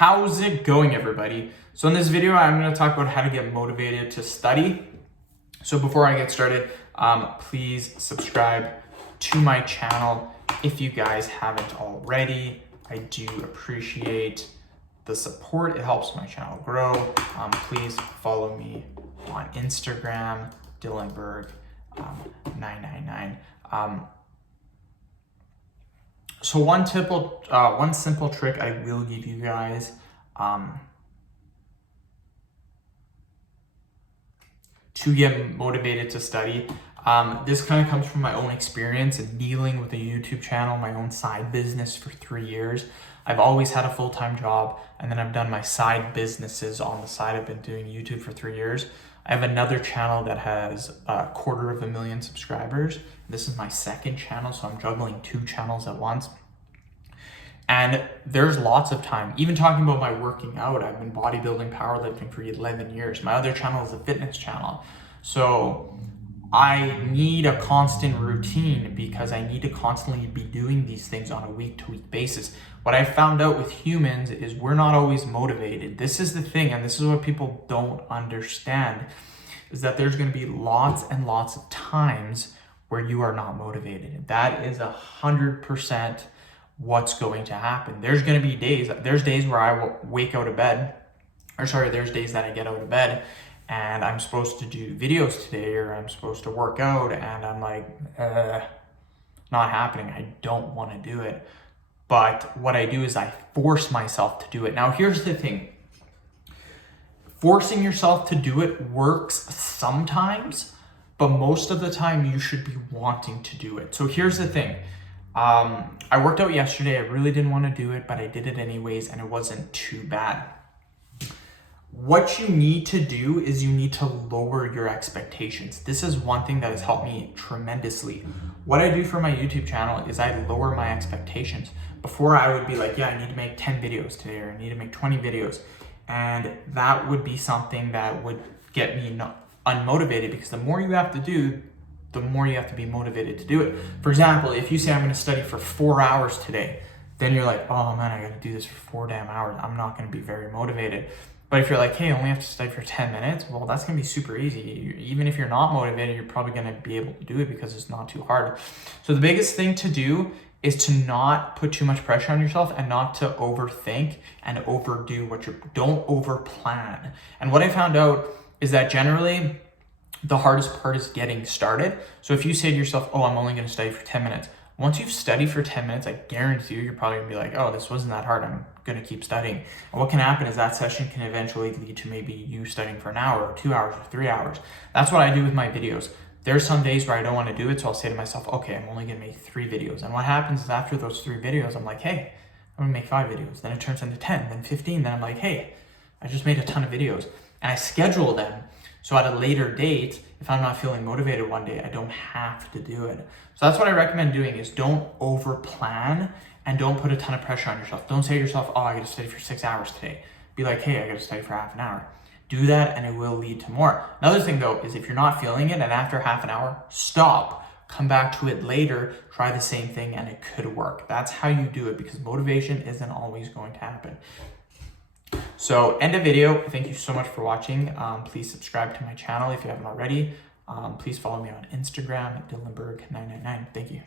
How's it going, everybody? So in this video, I'm going to talk about how to get motivated to study. So before I get started, please subscribe to my channel if you guys haven't already. I do appreciate the support. It helps my channel grow. Please follow me on Instagram, Dillenberg999. So one simple trick I will give you guys to get motivated to study. This kind of comes from my own experience in dealing with a YouTube channel, my own side business for 3 years. I've always had a full-time job, and then I've done my side businesses on the side. I've been doing YouTube for 3 years. I have another channel that has 250,000 subscribers. This is my second channel, so I'm juggling 2 channels at once. And there's lots of time, even talking about my working out. I've been bodybuilding, powerlifting for 11 years. My other channel is a fitness channel. So I need a constant routine because I need to constantly be doing these things on a week-to-week basis. What I found out with humans is we're not always motivated. This is the thing, and this is what people don't understand, is that there's going to be lots and lots of times where you are not motivated. That is 100% what's going to happen. There's going to be days, there's days where I will there's days that I get out of bed and I'm supposed to do videos today, or I'm supposed to work out, and I'm like, not happening. I don't want to do it. But what I do is I force myself to do it. Now, here's the thing. Forcing yourself to do it works sometimes, but most of the time you should be wanting to do it. So here's the thing. I worked out yesterday. I really didn't want to do it, but I did it anyways, and it wasn't too bad. What you need to do is you need to lower your expectations. This is one thing that has helped me tremendously. What I do for my YouTube channel is I lower my expectations. Before, I would be like, yeah, I need to make 10 videos today, or I need to make 20 videos. And that would be something that would get me unmotivated, because the more you have to do, the more you have to be motivated to do it. For example, if you say I'm going to study for 4 hours today, then you're like, oh man, I got to do this for 4 damn hours. I'm not going to be very motivated. But if you're like, hey, I only have to study for 10 minutes, well, that's going to be super easy. Even if you're not motivated, you're probably going to be able to do it because it's not too hard. So the biggest thing to do is to not put too much pressure on yourself and not to overthink and overdo don't overplan. And what I found out is that generally the hardest part is getting started. So if you say to yourself, oh, I'm only going to study for 10 minutes. Once you've studied for 10 minutes, I guarantee you're probably gonna be like, oh, this wasn't that hard. I'm gonna keep studying. And what can happen is that session can eventually lead to maybe you studying for an hour or 2 hours or 3 hours. That's what I do with my videos. There's some days where I don't want to do it, so I'll say to myself, okay, I'm only gonna make 3 videos. And what happens is after those 3 videos, I'm like, hey, I'm gonna make 5 videos. Then it turns into 10, then 15. Then I'm like, hey, I just made a ton of videos. And I schedule them. So at a later date, if I'm not feeling motivated one day, I don't have to do it. So that's what I recommend doing, is don't over plan and don't put a ton of pressure on yourself. Don't say to yourself, oh, I gotta study for 6 hours today. Be like, hey, I gotta study for half an hour. Do that and it will lead to more. Another thing though, is if you're not feeling it and after half an hour, stop, come back to it later, try the same thing, and it could work. That's how you do it, because motivation isn't always going to happen. So end of video. Thank you so much for watching. Please subscribe to my channel if you haven't already. Please follow me on Instagram at Dillenberg999. Thank you.